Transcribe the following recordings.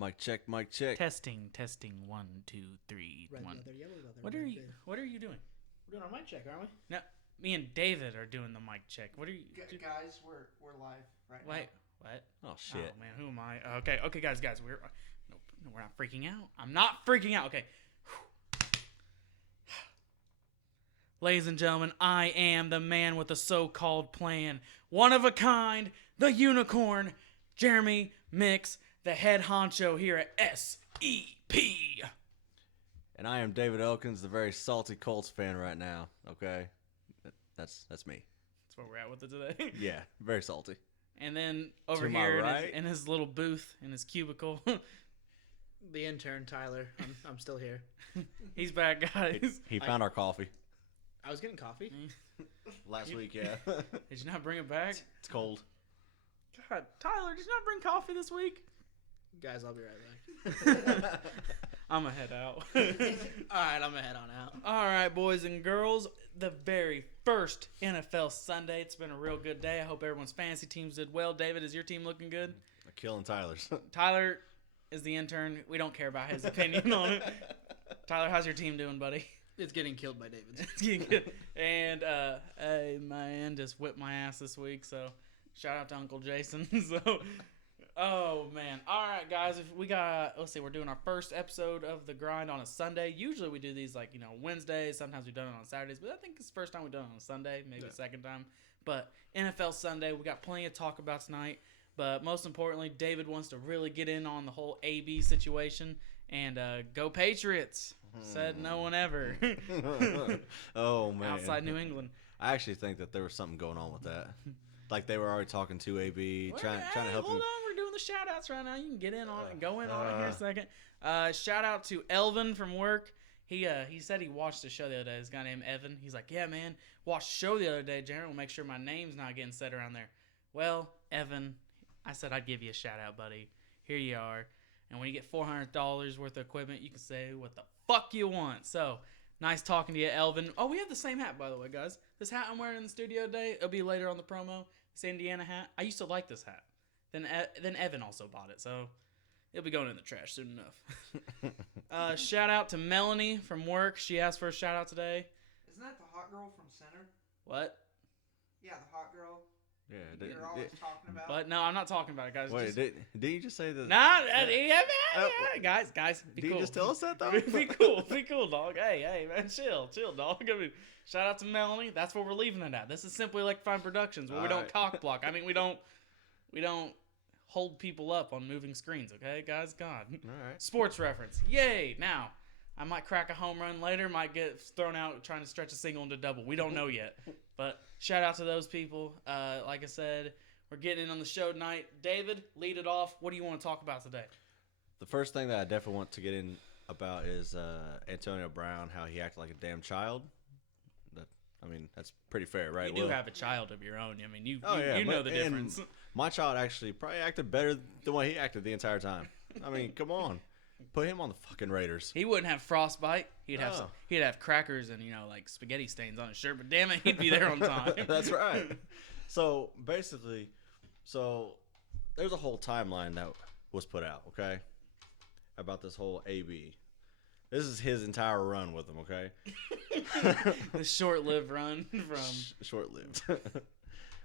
Mic check, mic check. Testing. 1, 2, 3, Red 1. leather, yellow leather. What red are you? bit. What are you doing? We're doing our mic check, aren't we? No, me and David are doing the mic check. What are you? Guys, we're live right Wait, what? Oh shit. Oh man, who am I? Okay, guys, we're no, we're not freaking out. I'm not freaking out. Okay. Ladies and gentlemen, I am the man with the so-called plan. One of a kind, the unicorn, Jeremy Mix, the head honcho here at SEP. And I am David Elkins, the very salty Colts fan right now. Okay, that's me. That's where we're at with it today. Yeah, very salty. And then over To my here right. in his little booth, in his cubicle, The intern, Tyler. I'm still here. he's back, guys. He found our coffee I was getting coffee. last week. Yeah, Did you not bring it back? it's cold. God, Tyler, did you not bring coffee this week? Guys, I'll be right back. I'm going to head out. All right, I'm gonna head on out. All right, boys and girls, the very first NFL Sunday. It's been a real good day. I hope everyone's fantasy teams did well. David, is your team looking good? Killing Tyler's. Tyler is the intern. We don't care about his opinion on it. Tyler, how's your team doing, buddy? It's getting killed by David's. It's getting good. And hey, man just whipped my ass this week, so shout out to Uncle Jason. Oh man. All right, guys, if we got, let's see, we're doing our first episode of The Grind on a Sunday. Usually we do these like, Wednesdays, sometimes we've done it on Saturdays, but I think it's the first time we've done it on a Sunday, maybe the second time. But NFL Sunday, we got plenty to talk about tonight. But most importantly, David wants to really get in on the whole AB situation and go Patriots. Said no one ever. Oh man. Outside New England. I actually think that there was something going on with that. Like they were already talking to AB, trying to help hold him. on, we're doing the shout outs right now. You can get in on it, go in on it here in a second. Shout out to Elvin from work. He said he watched the show the other day. This guy named Evan. He's like, yeah, man, watched the show the other day. Jared will make sure my name's not getting said around there. Well, Evan, I said I'd give you a shout out, buddy. Here you are. And when you get $400 worth of equipment, you can say what the fuck you want. So, nice talking to you, Elvin. Oh, we have the same hat, by the way, guys. This hat I'm wearing in the studio today, it'll be later on the promo. This Indiana hat. I used to like this hat. Then Evan also bought it, so it'll be going in the trash soon enough. Shout out to Melanie from work. She asked for a shout out today. Isn't that the hot girl from Center? What? Yeah, the hot girl Yeah. you're always talking about. What? No, I'm not talking about it, guys. Wait, Just, did you just say that? nah, guys, be Did cool. you just tell us that though? Be cool, dog. Hey, man, chill, dog. I mean, shout out to Melanie. That's where we're leaving it at. This is simply like Fine Productions, where we don't Alright. cock block. I mean, we don't hold people up on moving screens. Okay, guys. God. All right. Sports reference. Yay! Now, I might crack a home run later. Might get thrown out trying to stretch a single into double. We don't know yet. But shout out to those people. Like I said, we're getting in on the show tonight. David, lead it off. What do you want to talk about today? The first thing that I definitely want to get in about is Antonio Brown, how he acted like a damn child. That's pretty fair, right? You do have a child of your own. I mean, you yeah, know but- the difference. and my child actually probably acted better than the way he acted the entire time. I mean, come on. Put him on the fucking Raiders. He wouldn't have frostbite. He'd have No. he'd have crackers and like spaghetti stains on his shirt. But damn it, he'd be there on time. That's right. So basically, there's a whole timeline that was put out, okay, about this whole AB. This is his entire run with him, okay? The short-lived run from. Short-lived.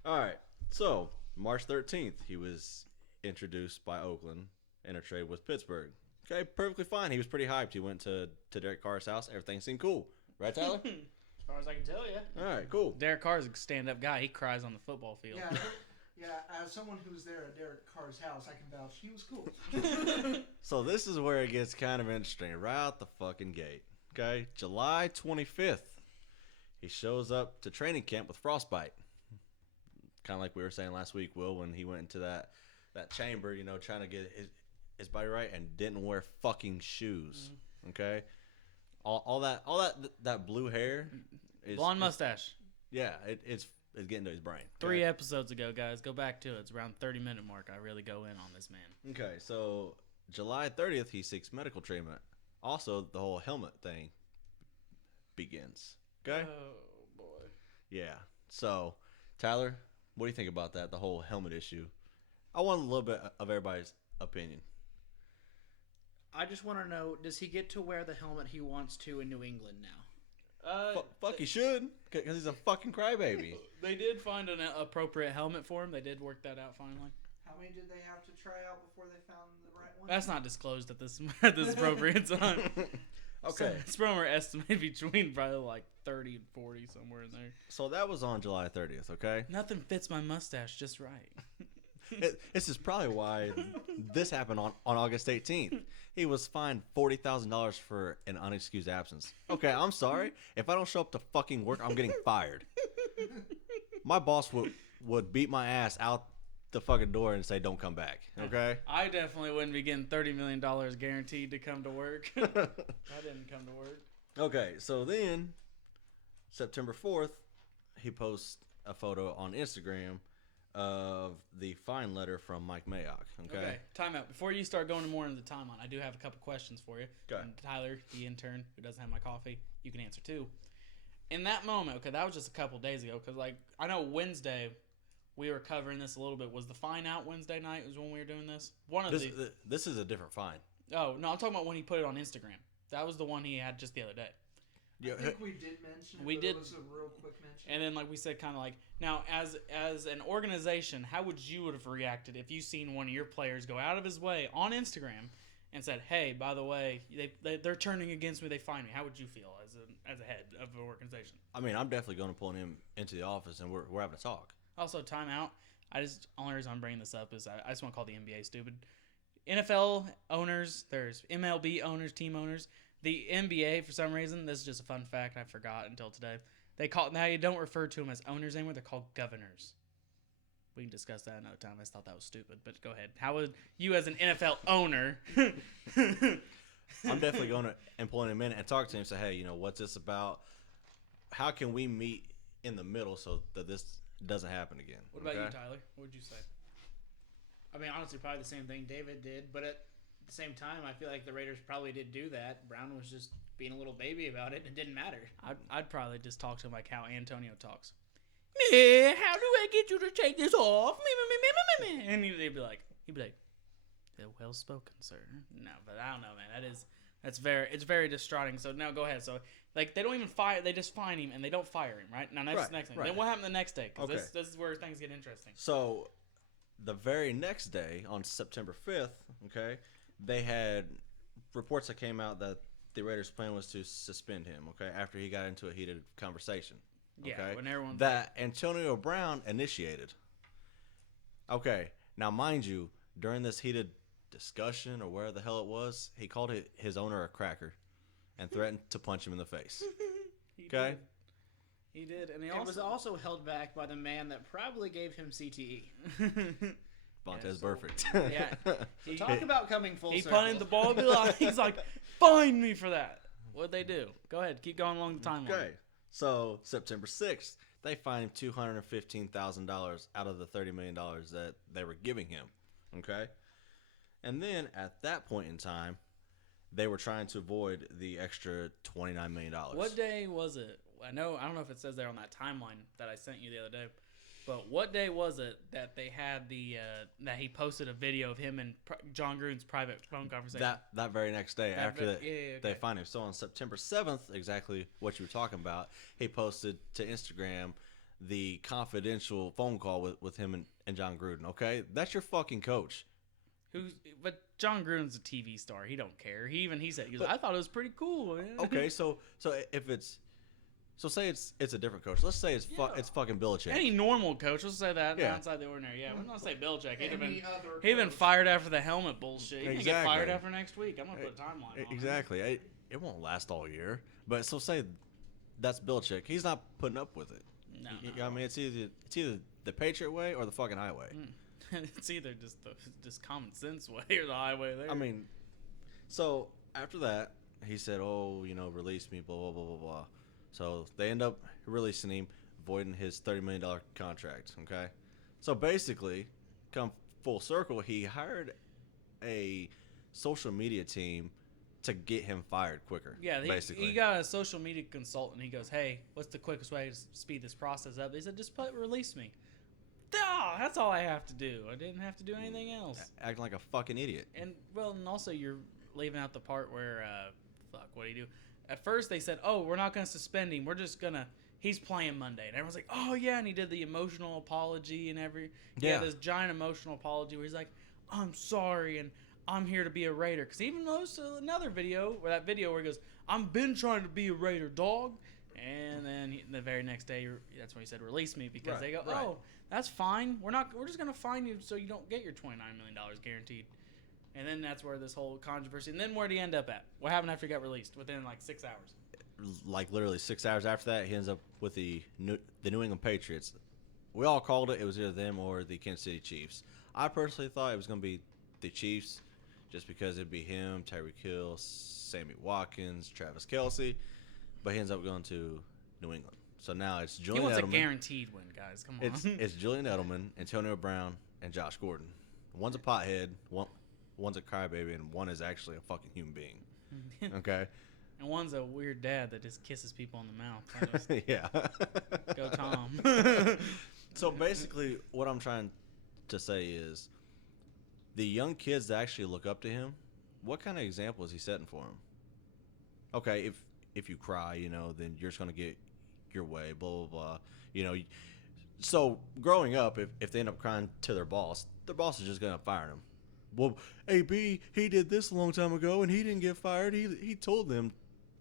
All right. So March 13th, he was introduced by Oakland in a trade with Pittsburgh. Okay, perfectly fine. He was pretty hyped. He went to Derek Carr's house. Everything seemed cool. Right, Tyler? As far as I can tell you. All right, cool. Derek Carr's a stand-up guy. He cries on the football field. Yeah, as someone who's there at Derek Carr's house, I can vouch he was cool. So this is where it gets kind of interesting. Right out the fucking gate. Okay, July 25th, he shows up to training camp with frostbite. Kind of like we were saying last week, Will, when he went into that chamber, trying to get his body right and didn't wear fucking shoes. Okay, all that blue hair, Blonde mustache. Yeah, it's getting to his brain. 3 episodes ago, guys. Go back to it. It's around 30-minute mark. I really go in on this man. Okay, so July 30th, he seeks medical treatment. Also, the whole helmet thing begins. Okay? Oh, boy. Yeah. So, Tyler, what do you think about that, the whole helmet issue? I want a little bit of everybody's opinion. I just want to know, does he get to wear the helmet he wants to in New England now? Fuck, he should, because he's a fucking crybaby. They did find an appropriate helmet for him. They did work that out finally. How many did they have to try out before they found the right one? That's not disclosed at this appropriate time. Okay. So, some are estimated between probably like 30 and 40, somewhere in there. So that was on July 30th, okay? Nothing fits my mustache just right. This is probably why this happened on August 18th. He was fined $40,000 for an unexcused absence. Okay, I'm sorry. If I don't show up to fucking work, I'm getting fired. My boss would beat my ass out the fucking door and say, don't come back, okay? I definitely wouldn't be getting $30 million guaranteed to come to work. I didn't come to work. Okay, so then, September 4th, he posts a photo on Instagram of the fine letter from Mike Mayock, okay? Time out. Before you start going more into the timeline, I do have a couple questions for you. Okay. And Tyler, the intern, who doesn't have my coffee, you can answer too. In that moment, okay, that was just a couple days ago, because, like, I know Wednesday, we were covering this a little bit. Was the fine out Wednesday night was when we were doing this? This is a different fine. Oh, no, I'm talking about when he put it on Instagram. That was the one he had just the other day. Yeah, I think we did mention it. We but did. It was a real quick mention. And then, like we said, kind of like, now, as an organization, how would you have reacted if you seen one of your players go out of his way on Instagram and said, hey, by the way, they're turning against me, they find me? How would you feel as a head of an organization? I mean, I'm definitely going to pull him into the office, and we're having a talk. Also, timeout. Only reason I'm bringing this up is I just want to call the NBA stupid. NFL owners, there's MLB owners, team owners. The NBA, for some reason, this is just a fun fact I forgot until today. Now you don't refer to them as owners anymore. They're called governors. We can discuss that another time. I just thought that was stupid, but go ahead. How would you, as an NFL owner? I'm definitely going to and pulling him in and talk to him and say, hey, what's this about? How can we meet in the middle so that this doesn't happen again? What about you, Tyler? What would you say? I mean, honestly, probably the same thing David did, but at the same time, I feel like the Raiders probably did do that. Brown was just being a little baby about it, and it didn't matter. I'd probably just talk to him like how Antonio talks. Me, how do I get you to take this off? Me. And he'd be like, well spoken, sir. No, but I don't know, man. It's very distraughting. So now go ahead. So like they don't even fire, they just fine him and they don't fire him, right? Now next thing. Right. Then what happened the next day? Because Okay. this is where things get interesting. So the very next day, on September 5th, okay, they had reports that came out that the Raiders' plan was to suspend him, okay, after he got into a heated conversation. Okay, Yeah, when everyone that Antonio Brown initiated. Okay, now mind you, during this heated discussion or where the hell it was, he called his owner a cracker and threatened to punch him in the face. Okay? He did, and It was also held back by the man that probably gave him CTE. Vontez perfect. Yeah. Talk about coming full He circle. punted the ball. He's like, find me for that. What'd they do? Go ahead, keep going along the timeline. Okay, so September 6th, they fined him $215,000 out of the $30 million that they were giving him. Okay? And then at that point in time, they were trying to avoid the extra $29 million. What day was it? I don't know if it says there on that timeline that I sent you the other day, but what day was it that they had that he posted a video of him and John Gruden's private phone conversation? That very next day after okay. they fined him. So on September 7th, exactly what you were talking about, he posted to Instagram the confidential phone call with him and John Gruden. Okay? That's your fucking coach. But John Gruden's a TV star. He don't care. He said, I thought it was pretty cool. Man. Okay, so if it's say it's a different coach. Let's say it's fucking Belichick. Any normal coach, let's say that Yeah. outside the ordinary. Yeah, we're not say Belichick. He'd Any have other been coach. fired after the helmet bullshit. He's gonna get Exactly. fired after next week. I'm gonna put a timeline on it. Exactly. It won't last all year. But so say that's Belichick. He's not putting up with it. No. I mean, it's either the Patriot way or the fucking highway. It's either just common sense way or the highway there. I mean, so after that, he said, "Oh, release me," blah blah blah blah blah. So they end up releasing him, voiding his $30 million contract. Okay, so basically, come full circle, he hired a social media team to get him fired quicker. yeah, basically. he got a social media consultant. He goes, "Hey, what's the quickest way to speed this process up?" They said, "Just release me." That's all I have to do. I didn't have to do anything else. Acting like a fucking idiot. And also leaving out the part where what do you do? At first they said, "Oh, we're not gonna suspend him. We're just gonna." He's playing Monday, and everyone's like, "Oh yeah," and he did the emotional apology and this giant emotional apology where he's like, "I'm sorry, and I'm here to be a Raider." Because even though another video where he goes, "I've been trying to be a Raider, dog," and then the very next day, that's when he said, "Release me," because they go, "Oh, that's fine. We're just gonna fine you so you don't get your $29 million guaranteed." And then that's where this whole controversy. And then where'd he end up at? What happened after he got released? Within like 6 hours. Like literally 6 hours after that, he ends up with the New England Patriots. We all called it. It was either them or the Kansas City Chiefs. I personally thought it was going to be the Chiefs just because it'd be him, Tyreek Hill, Sammy Watkins, Travis Kelce. But he ends up going to New England. So now it's Julian Edelman. He wants a guaranteed win, guys. Come on. It's Julian Edelman, Antonio Brown, and Josh Gordon. One's a pothead, one's a crybaby, and one is actually a fucking human being. Okay? And one's a weird dad that just kisses people in the mouth. Yeah. Go Tom. So basically, what I'm trying to say is, the young kids that actually look up to him, what kind of example is he setting for them? Okay, if you cry, then you're just gonna get your way. Blah blah blah. So growing up, if they end up crying to their boss is just gonna fire them. Well, AB, he did this a long time ago, and he didn't get fired. He told them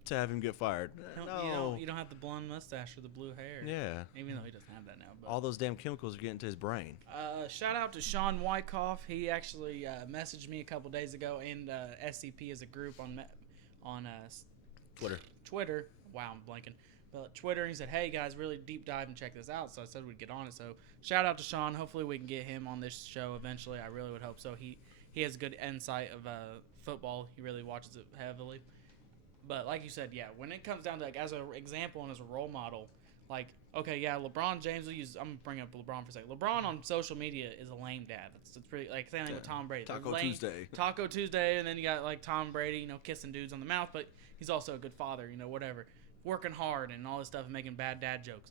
to have him get fired. No. You don't have the blonde mustache or the blue hair. Yeah. Even though he doesn't have that now. But. All those damn chemicals are getting to his brain. Shout out to Sean Wyckoff. He actually messaged me a couple days ago, and SCP is a group on Twitter. Wow, I'm blanking. But Twitter, he said, "Hey guys, really deep dive and check this out." So I said we'd get on it. So shout out to Sean. Hopefully we can get him on this show eventually. I really would hope so. He has good insight of football. He really watches it heavily. But like you said, yeah, when it comes down to as an example and as a role model, like, okay, yeah, LeBron James I'm gonna bring up LeBron for a second. LeBron on social media is a lame dad. That's pretty like same thing with Tom Brady. Taco Tuesday, and then you got like Tom Brady, kissing dudes on the mouth, but he's also a good father, whatever, working hard and all this stuff and making bad dad jokes.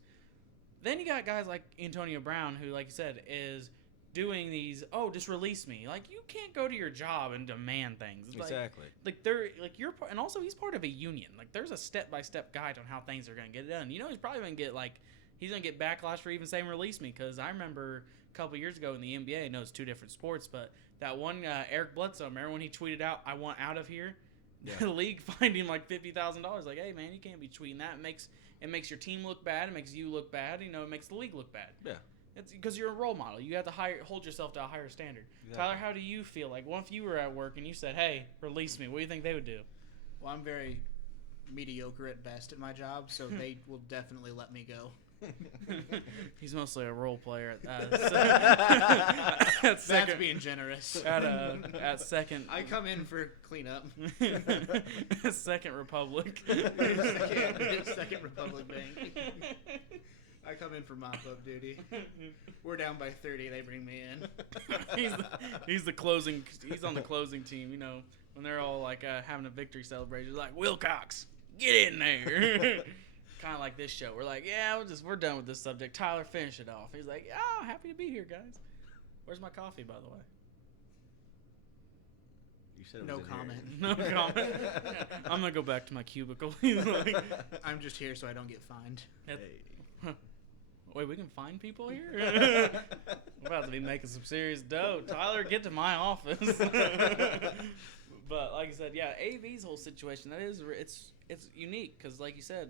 Then you got guys like Antonio Brown, who, like you said, is doing these, just release me. Like, you can't go to your job and demand things. It's exactly. And also he's part of a union. Like, there's a step-by-step guide on how things are going to get done. He's probably going to get, he's going to get backlash for even saying release me, because I remember a couple years ago in the NBA, I know it's two different sports, but that one, Eric Bledsoe, remember when he tweeted out, "I want out of here"? Yeah. The league fined him like $50,000. Like, hey, man, you can't be tweeting that. It makes your team look bad. It makes you look bad. It makes the league look bad. Yeah. It's because you're a role model. You have to hold yourself to a higher standard. Exactly. Tyler, how do you feel? Like, what if you were at work and you said, "Hey, release me"? What do you think they would do? Well, I'm very mediocre at best at my job, so they will definitely let me go. He's mostly a role player. That's being generous. At second, I come in for cleanup. Second Republic. Second Republic Bank. I come in for mop-up duty. We're down by 30. They bring me in. He's the closing. He's on the closing team. When they're all like having a victory celebration, like, "Wilcox, get in there." Kind of like this show. We're like, "Yeah, we're done with this subject. Tyler, finish it off." He's like, "Oh, happy to be here, guys. Where's my coffee, by the way?" You said it no was comment. No comment. I'm gonna go back to my cubicle. I'm just here so I don't get fined. Wait, we can find people here? We're about to be making some serious dough. Tyler, get to my office. But like I said, yeah, AV's whole situation, it's unique because, like you said,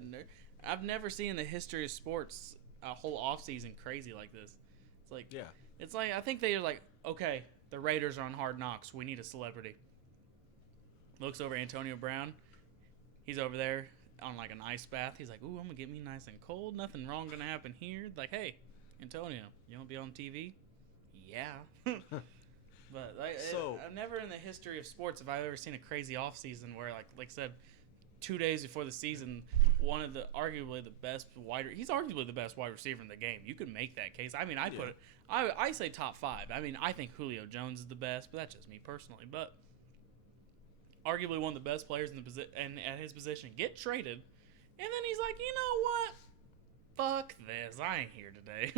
I've never seen in the history of sports a whole offseason crazy like this. It's like, yeah, it's like I think they're like, okay, the Raiders are on Hard Knocks. We need a celebrity. Looks over Antonio Brown. He's over there on like an ice bath. He's like, "Ooh, I'm gonna get me nice and cold. Nothing wrong gonna happen here." Like, "Hey, Antonio, you wanna be on TV?" Yeah. But I've never in the history of sports have I ever seen a crazy off season where like I said, 2 days before the season, one of the arguably the best he's arguably the best wide receiver in the game. You could make that case. I mean, I say top 5. I mean, I think Julio Jones is the best, but that's just me personally. But arguably one of the best players in the and at his position get traded, and then he's like, "You know what? Fuck this. I ain't here today.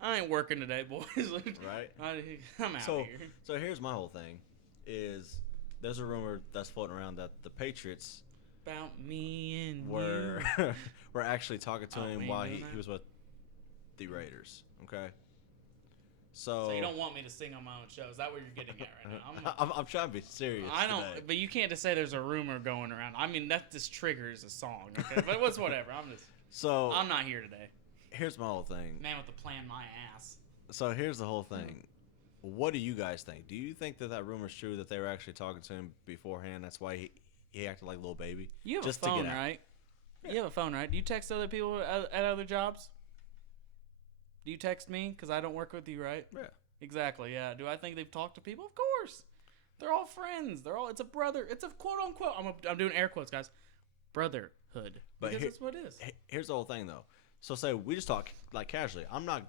I ain't working today, boys." Right. I'm out here. So here's my whole thing: is there's a rumor that's floating around that the Patriots About me and were you. were actually talking to Oh, we him ain't while doing he that? was with the Raiders. Okay. So you don't want me to sing on my own show? Is that what you're getting at right now? I'm trying to be serious. I don't, today. but you can't just say there's a rumor going around. I mean, that just triggers a song. Okay, but what's whatever. So I'm not here today. here's my whole thing. Man with the plan, my ass. So here's the whole thing. What do you guys think? Do you think that rumor's true that they were actually talking to him beforehand? That's why he acted like a little baby. You have just a phone, to get out. right? Yeah. You have a phone, right? Do you text other people at other jobs? Do you text me? Because I don't work with you, right? Yeah. Exactly, yeah. Do I think they've talked to people? Of course. They're all friends. It's a brother. It's a quote unquote. I'm doing air quotes, guys. Brotherhood. But Because that's what it is. Here's the whole thing, though. So say we just talk like casually. I'm not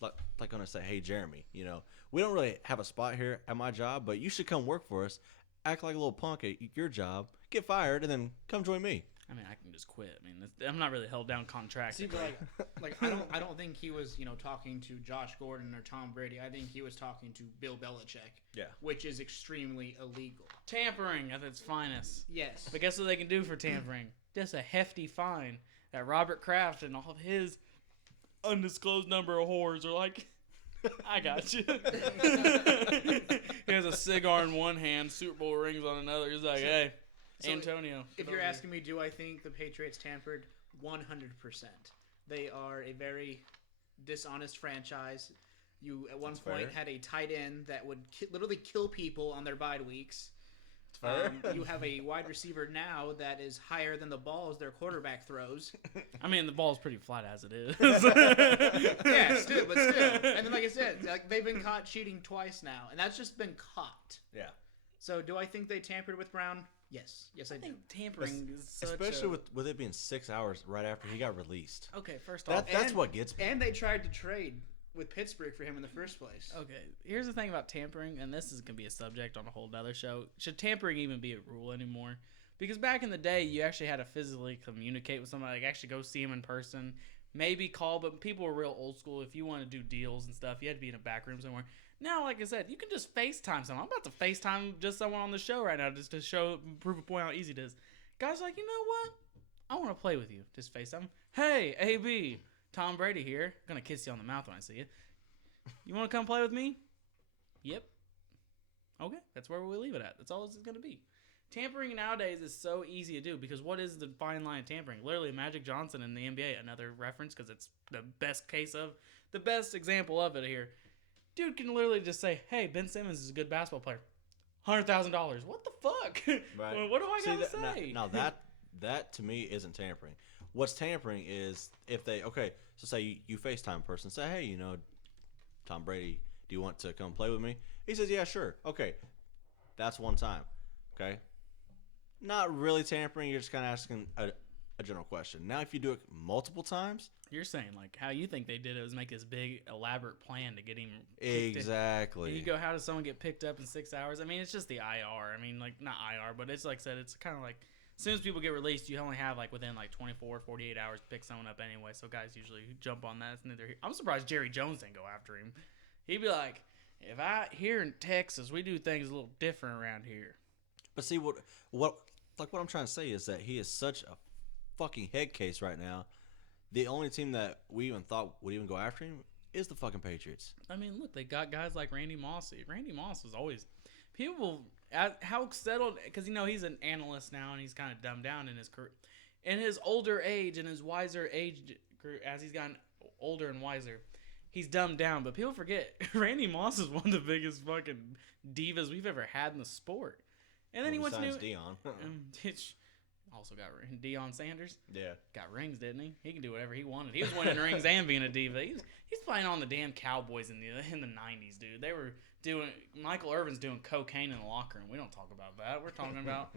like gonna say, hey Jeremy, we don't really have a spot here at my job, but you should come work for us. Act like a little punk at your job, get fired, and then come join me. I mean, I can just quit. I mean, I'm not really held down contractually. See, but like I don't think he was talking to Josh Gordon or Tom Brady. I think he was talking to Bill Belichick. Yeah. Which is extremely illegal. Tampering at its finest. Yes. But guess what they can do for tampering? Just a hefty fine that Robert Kraft and all of his undisclosed number of whores are like, I got you. He has a cigar in one hand, Super Bowl rings on another. He's like, hey, So Antonio. If you're asking me, do I think the Patriots tampered? 100%. They are a very dishonest franchise. You, at one That's point, fair. had a tight end that would literally kill people on their bye weeks. Fair. You have a wide receiver now that is higher than the balls their quarterback throws. I mean, the ball's pretty flat as it is. Yeah, still. And then, like I said, they've been caught cheating twice now, and that's just been caught. Yeah. So, do I think they tampered with Brown? Yes, I do. think tampering is such Especially a... with it being 6 hours right after he got released. Okay, first off, That's what gets me. And they tried to trade with Pittsburgh for him in the first place. okay, here's the thing about tampering, and this is going to be a subject on a whole other show. Should tampering even be a rule anymore? Because back in the day, you actually had to physically communicate with somebody, like actually go see him in person, maybe call, but people were real old school. If you want to do deals and stuff, you had to be in a back room somewhere. Now, like I said, you can just FaceTime someone. I'm about to FaceTime just someone on the show right now just to prove a point how easy it is. Guys, like, you know what? I want to play with you. Just FaceTime. Hey, AB, Tom Brady here. Gonna kiss you on the mouth when I see you. You want to come play with me? Yep. Okay, that's where we'll leave it at. That's all it's going to be. Tampering nowadays is so easy to do because what is the fine line of tampering? Literally, Magic Johnson in the NBA, another reference because it's the best example of it here. Dude can literally just say, hey, Ben Simmons is a good basketball player. $100,000. What the fuck? Right. Well, what do I gotta say? Now that to me isn't tampering. What's tampering is if they so say you FaceTime a person, say, hey, Tom Brady, do you want to come play with me? He says, yeah, sure. Okay, that's one time. Okay, not really tampering. You're just kind of asking a general question. Now, if you do it multiple times, You're saying like how you think they did it was make this big elaborate plan to get him exactly. And you go, how does someone get picked up in 6 hours? I mean, it's just the IR. I mean, like not IR, but it's like I said, it's kind of like as soon as people get released, you only have like within like 24, 48 hours to pick someone up anyway. So guys usually jump on that. It's neither here. I'm surprised Jerry Jones didn't go after him. He'd be like, if here in Texas, we do things a little different around here. But see what I'm trying to say is that he is such a fucking head case right now. The only team that we even thought would even go after him is the fucking Patriots. I mean, look, they got guys like Randy Moss. Randy Moss was always people how settled because he's an analyst now and he's kind of dumbed down in his career, in his older age and his wiser age as he's gotten older and wiser. He's dumbed down, but people forget Randy Moss is one of the biggest fucking divas we've ever had in the sport. And then he went to Dion. Also got Deion Sanders. Yeah. Got rings, didn't he? He can do whatever he wanted. He was winning rings and being a diva. He's playing on the damn Cowboys in the 90s, dude. They were doing Michael Irvin's doing cocaine in the locker room. We don't talk about that. We're talking about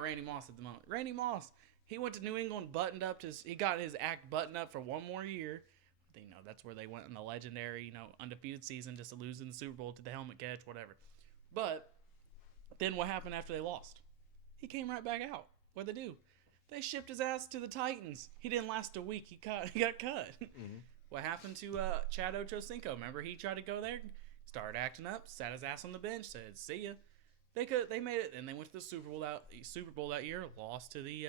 Randy Moss at the moment. Randy Moss, he went to New England, buttoned up he got his act buttoned up for one more year. That's where they went in the legendary, undefeated season, just to lose in the Super Bowl to the helmet catch, whatever. But then what happened after they lost? He came right back out. What'd they do? They shipped his ass to the Titans. He didn't last a week. He got cut. Mm-hmm. What happened to Chad Ochocinco? Remember he tried to go there? Started acting up, sat his ass on the bench, said, see ya. They made it, and they went to the Super Bowl that year. Lost to the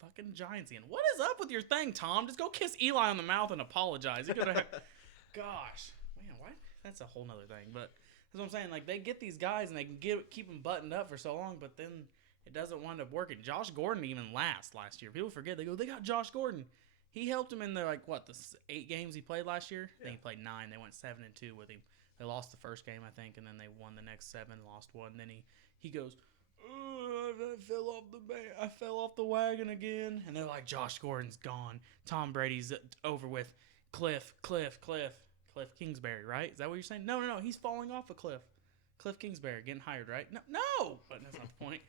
fucking Giants again. What is up with your thing, Tom? Just go kiss Eli on the mouth and apologize. You could have. Gosh, man, why? That's a whole nother thing. But that's what I'm saying. Like, they get these guys and they can keep them buttoned up for so long, but then it doesn't wind up working. Josh Gordon even last year. People forget. They go, they got Josh Gordon. He helped him in the, like, what, the 8 games he played last year? I think he played 9. They went 7-2 with him. They lost the first game, I think, and then they won the next 7, lost 1. Then he goes, I fell off the wagon again. And they're like, Josh Gordon's gone. Tom Brady's over with. Cliff Kingsbury, right? Is that what you're saying? No. He's falling off a cliff. Cliff Kingsbury getting hired, right? No. But that's not the point.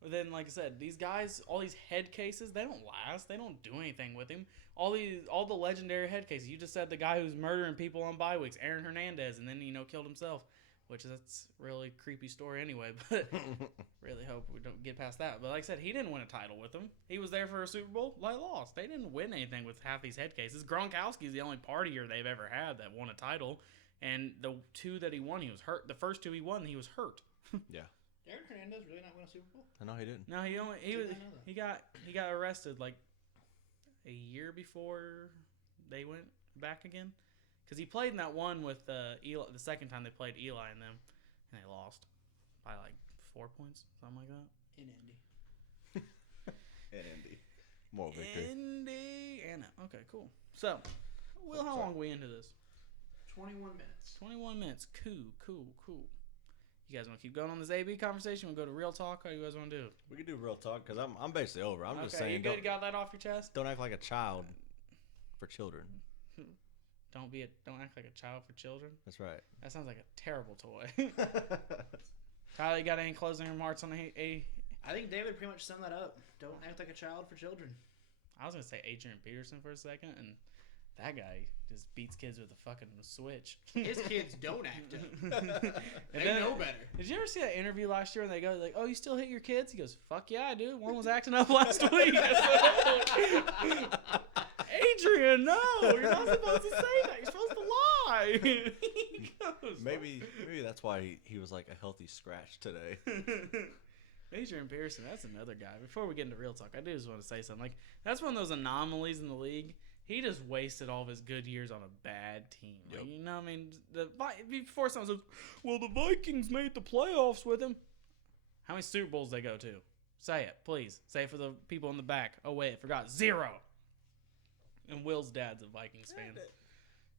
But then, like I said, these guys, all these head cases, they don't last. They don't do anything with him. All the legendary head cases. You just said the guy who's murdering people on bye weeks, Aaron Hernandez, and then, killed himself, which that's a really creepy story anyway. But really hope we don't get past that. But like I said, he didn't win a title with them. He was there for a Super Bowl. They lost. They didn't win anything with half these head cases. Gronkowski's the only partier they've ever had that won a title. And the 2 that he won, he was hurt. The first 2 he won, he was hurt. Yeah. Aaron Hernandez really not win a Super Bowl? No, he didn't. No, he got arrested like a year before they went back again, because he played in that one with Eli. The second time they played Eli and them, and they lost by like 4 points, something like that. In Indy. In Indy. More victory. Indiana. Okay, cool. So, Will, how long are we into this? 21 minutes. 21 minutes. Cool. You guys want to keep going on this AB conversation? We'll go to real talk. How you guys want to do? We can do real talk because I'm basically over. I'm just Okay, saying. you good? Got that off your chest? Don't act like a child for children. Don't act like a child for children. That's right. That sounds like a terrible toy. Tyler, you got any closing remarks on the I think David pretty much summed that up. Don't act like a child for children. I was gonna say Adrian Peterson for a second, and that guy just beats kids with a fucking switch. His kids don't act up. They then, know better. Did you ever see that interview last year? And they go like, "Oh, you still hit your kids?" He goes, "Fuck yeah, I do. One was acting up last week." Adrian, no, you're not supposed to say that. You're supposed to lie. He goes, Maybe that's why he was like a healthy scratch today. Adrian Pearson, that's another guy. Before we get into real talk, I do just want to say something. Like, that's one of those anomalies in the league. He just wasted all of his good years on a bad team. Like, Yep. You know what I mean? Before someone says, well, the Vikings made the playoffs with him. How many Super Bowls they go to? Say it, please. Say it for the people in the back. Oh, wait, I forgot. 0. And Will's dad's a Vikings fan.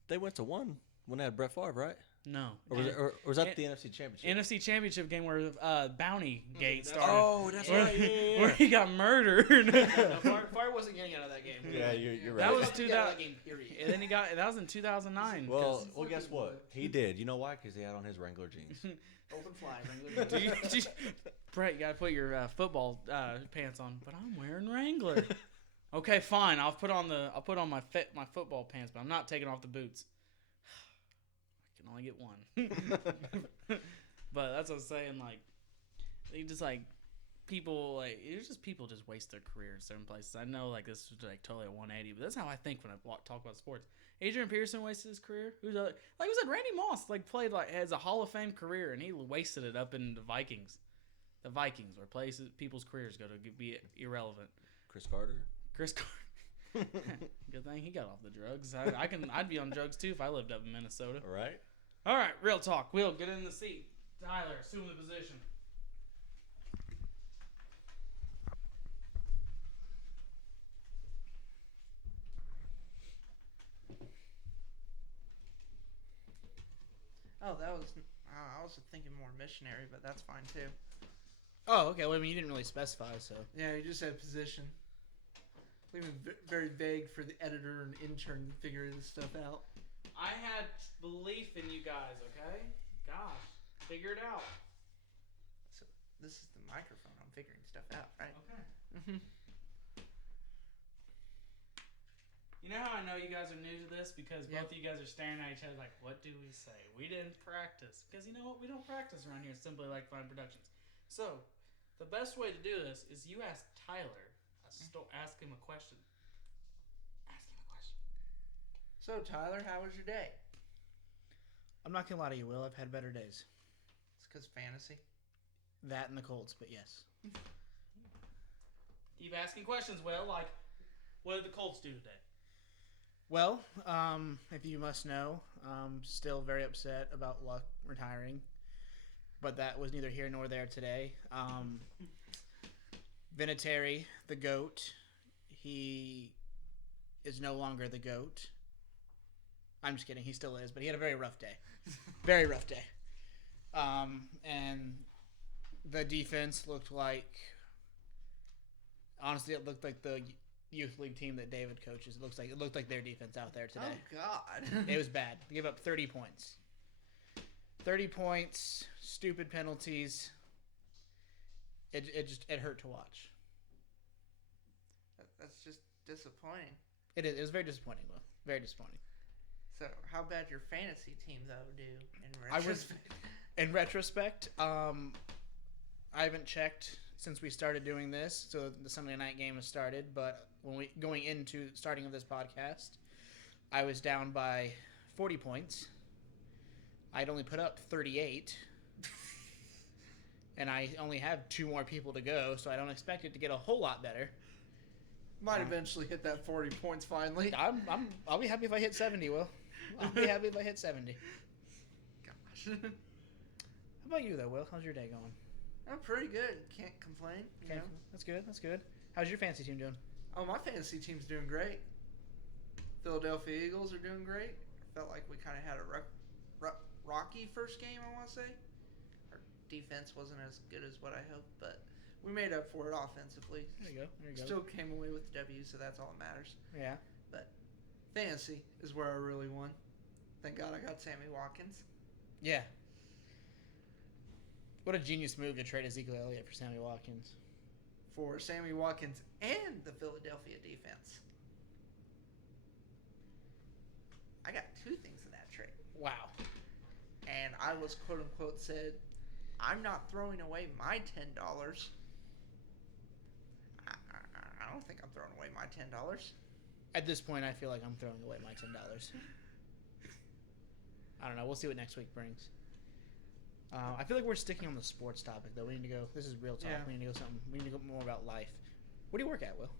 They went to 1 when they had Brett Favre, right? No. Or was that the NFC Championship? NFC Championship game where Bounty Gate started. Oh, that's right. Yeah. Where he got murdered. Favre wasn't getting out of that game. Yeah, you're right. That was He got out of that game, period. And then that was in 2009. Well, guess what? He did. You know why? Because he had on his Wrangler jeans. Open fly, Wrangler. Brett, you gotta put your football pants on. But I'm wearing Wrangler. Okay, fine. I'll put on my football pants, but I'm not taking off the boots. I can only get one. But that's what I'm saying. Like, they just like people people just waste their career in certain places. I know like this is like totally a 180, but that's how I think when I talk about sports. Adrian Pearson wasted his career. Like we said, Randy Moss played has a Hall of Fame career, and he wasted it up in the Vikings. The Vikings, where people's careers go to be irrelevant. Chris Carter. Good thing he got off the drugs. I'd be on drugs too if I lived up in Minnesota. All right, real talk. Will, get in the seat. Tyler, assume the position. Oh, that was. I was thinking more missionary, but that's fine too. Oh, okay. Well, I mean, you didn't really specify, so. Yeah, you just said position. Leave it very vague for the editor and intern to figure this stuff out. I had belief in you guys, okay? Gosh, figure it out. So this is the microphone. I'm figuring stuff out, right? Okay. Mm-hmm. You know how I know you guys are new to this? Because both of you guys are staring at each other like, what do we say? We didn't practice. Because you know what? We don't practice around here Simply Like Fine Productions. So, the best way to do this is you ask Tyler, ask him a question. Ask him a question. So, Tyler, how was your day? I'm not going to lie to you, Will. I've had better days. It's because fantasy. That and the Colts, but yes. Keep asking questions, Will. Like, what did the Colts do today? Well, if you must know, still very upset about Luck retiring, but that was neither here nor there today. Vinatieri, the GOAT, he is no longer the GOAT. I'm just kidding, he still is, but he had a very rough day. Very rough day. And the defense looked like, honestly, it looked like the youth league team that David coaches. It looked like their defense out there today. Oh God. It was bad. They gave up 30 points. 30 points, stupid penalties. It hurt to watch. That's just disappointing. It is. It was very disappointing, Will. Very disappointing. So, how bad your fantasy team though do in I was, retrospect? in retrospect, I haven't checked since we started doing this, so the Sunday night game has started. But going into starting of this podcast, I was down by 40 points. I'd only put up 38, and I only have 2 more people to go, so I don't expect it to get a whole lot better. Might eventually hit that 40 points finally. I'll be happy if I hit 70, Will. I'll be happy if I hit 70. Gosh. How about you, though, Will? How's your day going? I'm pretty good. Can't complain. You know? That's good. That's good. How's your fantasy team doing? Oh, my fantasy team's doing great. Philadelphia Eagles are doing great. Felt like we kind of had a rocky first game, I want to say. Our defense wasn't as good as what I hoped, but we made up for it offensively. There you go. Still came away with the W, so that's all that matters. Yeah. But fantasy is where I really won. Thank God I got Sammy Watkins. Yeah. What a genius move to trade Ezekiel Elliott for Sammy Watkins. For Sammy Watkins and the Philadelphia defense. I got 2 things in that trade. Wow. And I was quote unquote said, I'm not throwing away my $10. I don't think I'm throwing away my $10. At this point, I feel like I'm throwing away my $10. I don't know. We'll see what next week brings. I feel like we're sticking on the sports topic, though. We need to go. This is real talk. Yeah. We need to go something. We need to go more about life. What do you work at, Will?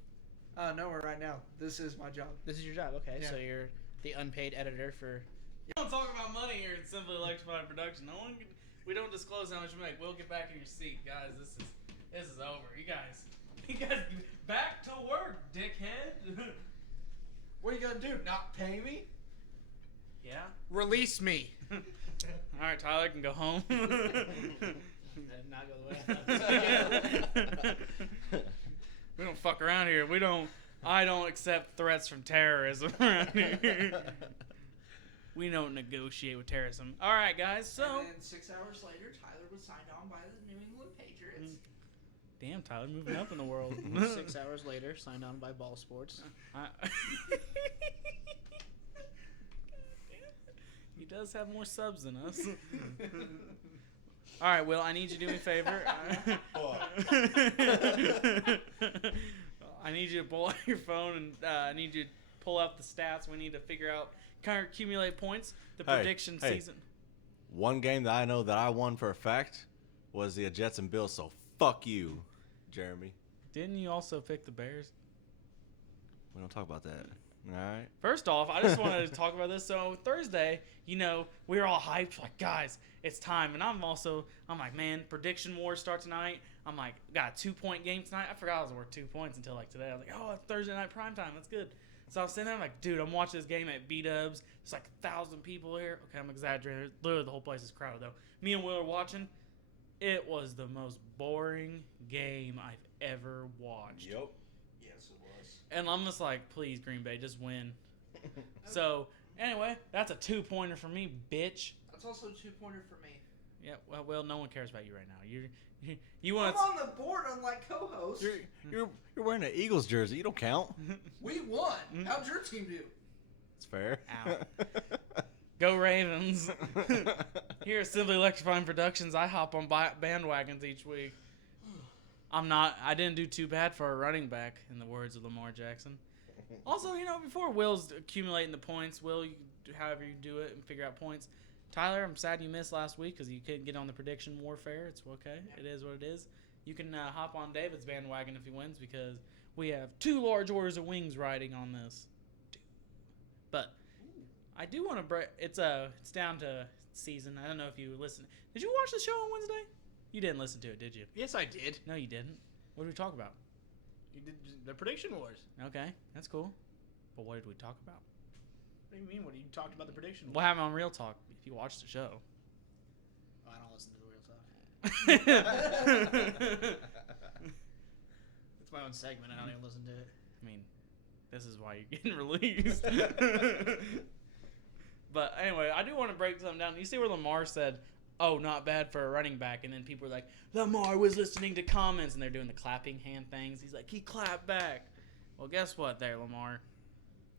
Nowhere right now. This is my job. This is your job. Okay, Yeah. so you're the unpaid editor for. We don't talk about money here at Simply Electrified Production. We don't disclose how much you make. We'll get back in your seat, guys. This is over. You guys back to work, dickhead. What are you gonna do? Not pay me? Yeah. Release me. All right, Tyler can go home. That did not go the way I thought. We don't fuck around here. I don't accept threats from terrorism around here. We don't negotiate with terrorism. All right, guys. So. And then 6 hours later, Tyler was signed on by the New England Patriots. Damn, Tyler, moving up in the world. 6 hours later, signed on by Ball Sports. He does have more subs than us. All right, Will, I need you to do me a favor. I need you to pull out your phone and I need you to pull up the stats. We need to figure out, kind of accumulate points. The prediction season. One game that I know that I won for a fact was the Jets and Bills, so fuck you, Jeremy. Didn't you also pick the Bears? We don't talk about that. All right. First off, I just wanted to talk about this. So Thursday, we were all hyped, like, guys, it's time. And I'm like, man, prediction wars start tonight. I'm like, got a 2-point game tonight. I forgot I was worth 2 points until like today. I was like, oh, it's Thursday night primetime. That's good. So I was sitting there, I'm like, dude, I'm watching this game at B-Dubs. There's like 1,000 people here. Okay, I'm exaggerating. Literally, the whole place is crowded, though. Me and Will are watching. It was the most boring game I've ever watched. Yep. Yes, it was. And I'm just like, please, Green Bay, just win. So, anyway, that's a 2-pointer for me, bitch. That's also a 2-pointer for me. Yeah, well, no one cares about you right now. You want I'm on the board unlike co-host. You're wearing an Eagles jersey. You don't count. We won. How'd your team do? It's fair. Ow. Go Ravens. Here at Simply Electrifying Productions, I hop on bandwagons each week. I didn't do too bad for a running back, in the words of Lamar Jackson. Also, before Will's accumulating the points, however you do it and figure out points, Tyler, I'm sad you missed last week because you couldn't get on the prediction warfare. It's okay. It is what it is. You can hop on David's bandwagon if he wins because we have 2 large orders of wings riding on this. But I do want to break. It's down to season. I don't know if you listened. Did you watch the show on Wednesday? You didn't listen to it, did you? Yes, I did. No, you didn't. What did we talk about? You did the prediction wars. Okay, that's cool. But what did we talk about? What do you mean? What you talked about the prediction? What happened on Real Talk? If you watched the show. Oh, I don't listen to Real Talk. It's my own segment. I don't even listen to it. I mean, this is why you're getting released. But anyway, I do want to break something down. You see where Lamar said, "Oh, not bad for a running back," and then people were like, "Lamar was listening to comments," and they're doing the clapping hand things. He's like, "He clapped back." Well, guess what? There, Lamar.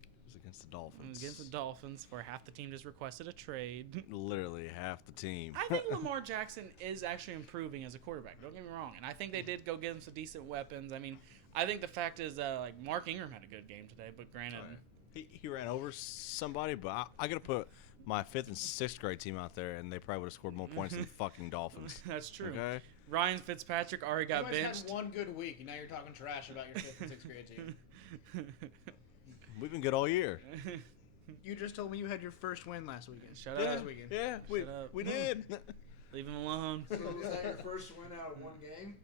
It was against the Dolphins. Against the Dolphins, where half the team just requested a trade. Literally half the team. I think Lamar Jackson is actually improving as a quarterback. Don't get me wrong. And I think they did go get him some decent weapons. I mean, I think the fact is, like, Mark Ingram had a good game today, but granted. Oh, yeah. He ran over somebody, but I got to put my 5th and 6th grade team out there, and they probably would have scored more points than the fucking Dolphins. That's true. Okay? Ryan Fitzpatrick already got you guys benched. had one good week, and now you're talking trash about your 5th and 6th grade team. We've been good all year. You just told me you had your first win last weekend. Shut This up. weekend. Yeah, Shut up. we did. Leave him alone. So is that your first win out of one game?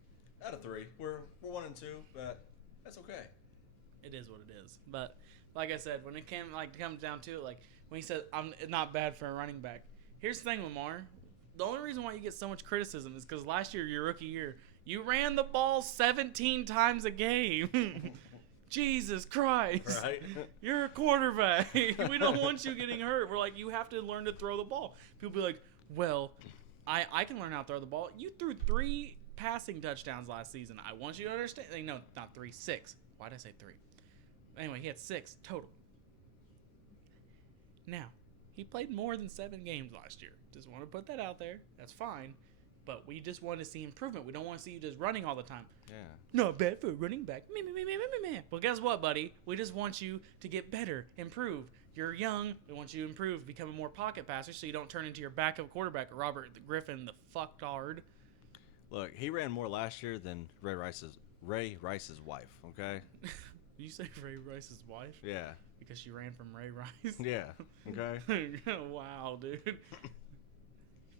Out of 3. We're 1 and 2, but that's okay. It is what it is. But like I said, when it comes down to it, like when he said I'm not bad for a running back. Here's the thing, Lamar. The only reason why you get so much criticism is because last year, your rookie year, you ran the ball 17 times a game. Jesus Christ. Right? You're a quarterback. We don't want you getting hurt. We're like, you have to learn to throw the ball. People be like, well, I can learn how to throw the ball. You threw 3 passing touchdowns last season. I want you to understand. No, not 3, 6. Why did I say 3? Anyway, he had 6 total. Now, he played more than 7 games last year. Just want to put that out there. That's fine. But we just want to see improvement. We don't want to see you just running all the time. Yeah. Not bad for a running back. Meh. Well, guess what, buddy? We just want you to get better, improve. You're young. We want you to improve, become a more pocket passer so you don't turn into your backup quarterback, Robert Griffin, the fucktard. Look, he ran more last year than Ray Rice's wife, okay? You say Ray Rice's wife? Yeah. Because she ran from Ray Rice? Yeah. Okay. Wow, dude.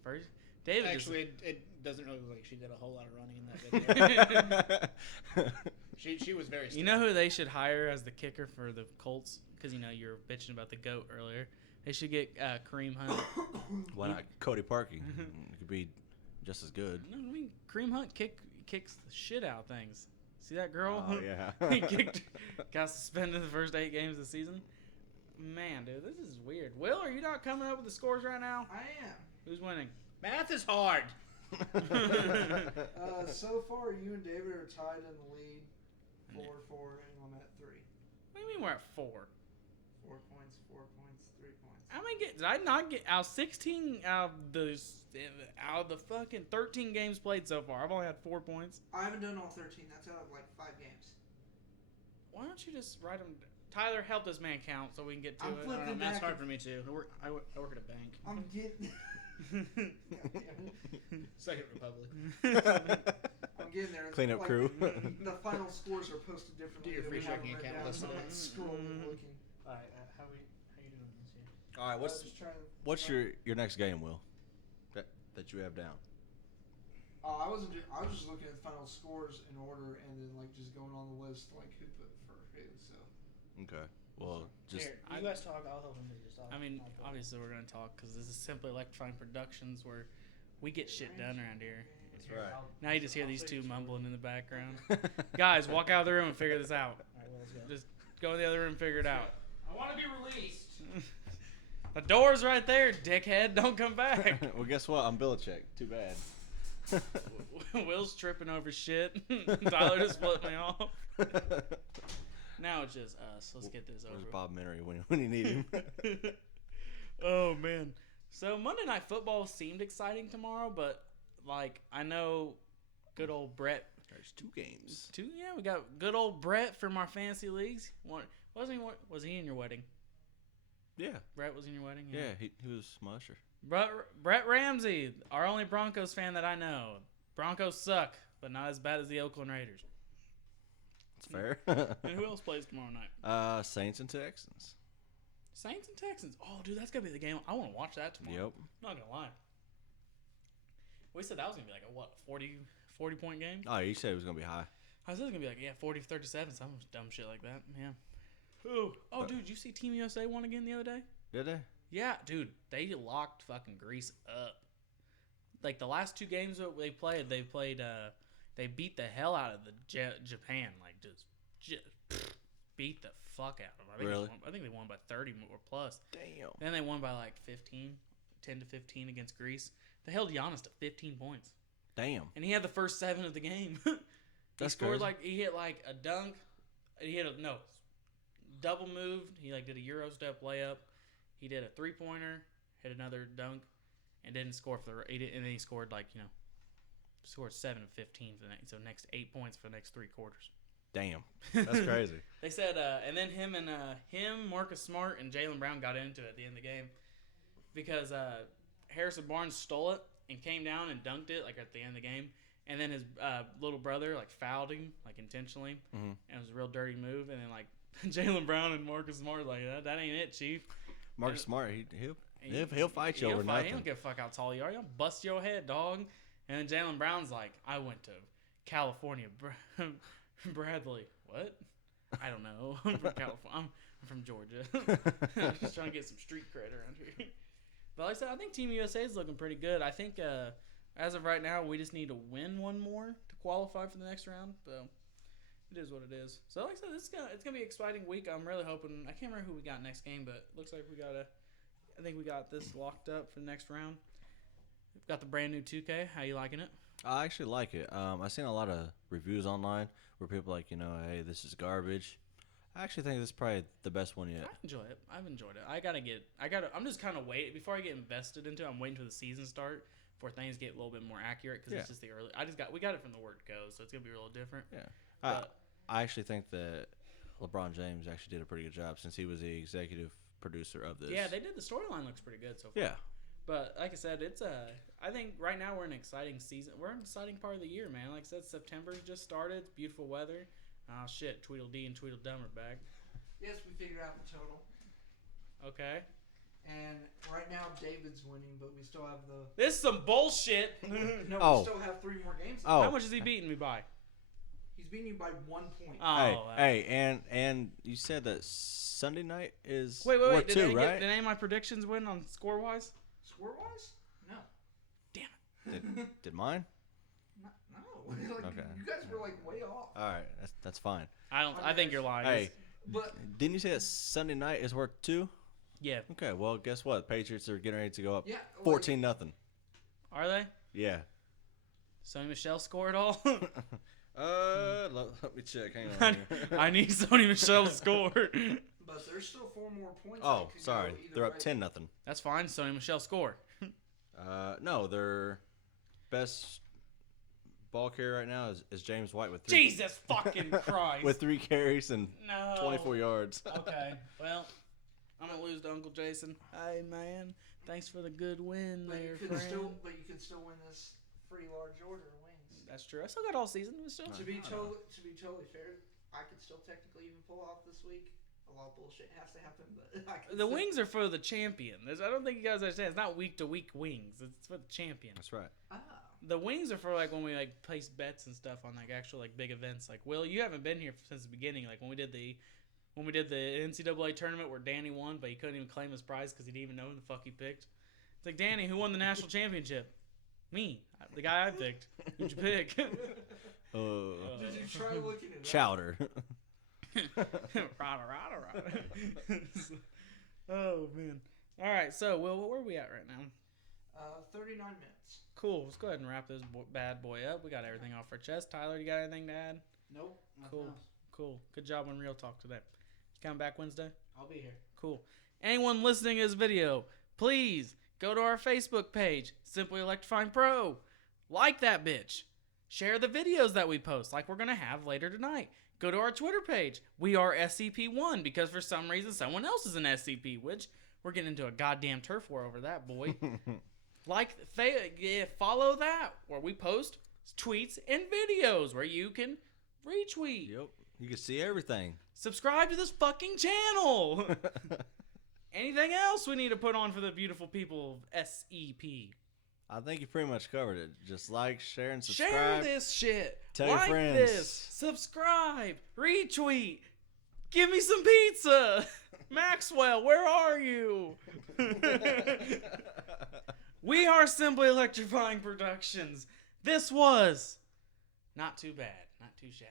First, David Actually, it doesn't really look like she did a whole lot of running in that video. she was very still. You know who they should hire as the kicker for the Colts? Because, you know, you were bitching about the GOAT earlier. They should get Kareem Hunt. Why not Cody Parkey? It could be just as good. No, I mean, Kareem Hunt kicks the shit out of things. See that girl? Oh, yeah. He got suspended the first 8 games of the season. Man, dude, this is weird. Will, are you not coming up with the scores right now? I am. Who's winning? Math is hard. So far, you and David are tied in the lead. 4-4, and I'm at 3. What do you mean we're at 4? 4 points, 4 points, 3 points. How many did I not get out 16 out of the fucking 13 games played so far? I've only had 4 points. I haven't done all 13. That's out of like 5 games. Why don't you just write them? Tyler, help this man count so we can get to I'm it. I flipping don't know, math's back hard for me too. I work at a bank. I'm getting. Second Republic. I'm getting there. Cleanup Like, crew. The final scores are posted differently. Do your than free we have checking them account written listed down. I'm in. scrolling, looking. All right, how you doing this year? All right, I was just trying to- what's your next game, Will? That you have down? I was just looking at the final scores in order, and then like just going on the list, like who put for who. So Okay. Well, just Here, you guys talk. I'll help him with this. I mean, obviously we're going to talk because this is simply Electrifying Productions where we get shit done around here. that's right. Now you just hear these two mumbling in the background. Guys, walk out of the room and figure this out. All right, well, let's go. Just go in the other room and figure it out. I want to be released. The door's right there, dickhead. Don't come back. Well, guess what? I'm Belichick. Too bad. Will's tripping over shit. Tyler just flipped me off. Now it's just us. Let's get this Where's over. Bob Menery when you need him? Oh man. So Monday Night Football seemed exciting tomorrow, but like I know good old Brett. There's 2 games. Yeah, we got good old Brett from our fantasy leagues. Was he in your wedding? Yeah. Brett was in your wedding? Yeah, he was my usher. Brett Ramsey, our only Broncos fan that I know. Broncos suck, but not as bad as the Oakland Raiders. It's fair. And who else plays tomorrow night? Saints and Texans. Saints and Texans. Oh, dude, that's gonna be the game. I want to watch that tomorrow. Yep. Not gonna lie. We said that was gonna be like a 40 point game. Oh, you said it was gonna be high. I said it was gonna be like 40-37, some dumb shit like that. Yeah. Ooh. Oh, dude, you see Team USA won again the other day? Did they? Yeah, dude, they locked fucking Greece up. Like the last 2 games that they beat the hell out of the Japan. Like just beat the fuck out of them. I think they won by 30 or plus. Damn. Then they won by like 10 to 15 against Greece. They held Giannis to 15 points. Damn. And he had the first 7 of the game. That's scored crazy. he hit like a dunk. He hit double move. He like did a Euro step layup. He did a 3-pointer, hit another dunk, and didn't score and then he scored scored 7 of 15 for the next 8 points for the next 3 quarters. Damn. That's crazy. They said, and then him, Marcus Smart, and Jaylen Brown got into it at the end of the game because Harrison Barnes stole it and came down and dunked it like at the end of the game. And then his little brother like fouled him like intentionally, and it was a real dirty move. And then like Jaylen Brown and Marcus Smart like that ain't it, Chief. Marcus Smart, he'll fight you over nothing. He don't give a fuck how tall you are. He'll bust your head, dog. And then Jaylen Brown's like, I went to California, Bradley. What? I don't know. I'm from California. I'm from Georgia. I'm just trying to get some street cred around here. But like I said, I think Team USA is looking pretty good. I think as of right now, we just need to win one more to qualify for the next round. So it is what it is. So like I said, it's gonna be an exciting week. I'm really hoping. I can't remember who we got next game, but it looks like I think we got this locked up for the next round. We've got the brand new 2K. How you liking it? I actually like it. I've seen a lot of reviews online where people are like, hey, this is garbage. I actually think this is probably the best one yet. I enjoy it. I've enjoyed it. I'm just kind of waiting before I get invested into it. I'm waiting for the season start before things get a little bit more accurate because it's just the early. We got it from the word go, so it's gonna be a little different. Yeah. I actually think that LeBron James actually did a pretty good job since he was the executive producer of this. Yeah, they did. The storyline looks pretty good so far. Yeah. But like I said, I think right now we're in an exciting season. We're in an exciting part of the year, man. Like I said, September just started. It's beautiful weather. Oh shit, Tweedledee and Tweedledum are back. Yes, we figured out the total. Okay. And right now David's winning, but we still have the. This is some bullshit. No, we still have 3 more games. How much is he beating me by? He's beating you by 1 point. Oh, and you said that Sunday night is wait. Did 2, right? Did any of my predictions win on score wise? Score wise? No. Damn it. Did mine? No. Okay. You guys were like way off. All right, that's fine. I think you're lying. Hey, but didn't you say that Sunday night is worth 2? Yeah. Okay, well, guess what? Patriots are getting ready to go up 14-0. Are they? Yeah. Sony Michel score it all? Let me check. Hang on. I need Sony Michel to score. But there's still 4 more points. Oh, sorry. They're up 10-0. That's fine. Sony Michel score. No, their best ball carrier right now is James White with 3. Jesus fucking Christ. With 3 carries and 24 yards. Okay. Well, I'm gonna lose to Uncle Jason. Hey man, thanks for the good win But there, you friend. could still win this free large order of wings. That's true. I still got all season. To be totally fair, I could still technically even pull off this week. A lot of bullshit has to happen, but the wings are for the champion. I don't think you guys understand. It's not week to week wings. It's for the champion. That's right. The wings are for like when we like place bets and stuff on like actual like big events. Like Will, you haven't been here since the beginning. Like when we did the NCAA tournament where Danny won, but he couldn't even claim his prize because he didn't even know who the fuck he picked. It's like, Danny, who won the national championship? Me, the guy I picked. Who'd you pick? Did you try looking at Chowder. Right. Oh man. All right, so Will, where are we at right now? 39 minutes. Cool. Let's go ahead and wrap this bad boy up. We got everything off our chest. Tyler, you got anything to add? Nope. Cool. Else. Cool. Good job on Real Talk today. Come back Wednesday? I'll be here. Cool. Anyone listening to this video, please go to our Facebook page, Simply Electrifying Pro. Like that bitch. Share the videos that we post, like we're going to have later tonight. Go to our Twitter page. We are SCP1 because for some reason someone else is an SCP, which We're getting into a goddamn turf war over that, boy. Follow that where we post tweets and videos where you can retweet. Yep. You can see everything. Subscribe to this fucking channel. Anything else we need to put on for the beautiful people of SEP? I think you pretty much covered it. Just like, share, and subscribe. Share this shit. Tell your friends. This. Subscribe. Retweet. Give me some pizza. Maxwell, where are you? We are Simply Electrifying Productions. This was not too bad. Not too shabby.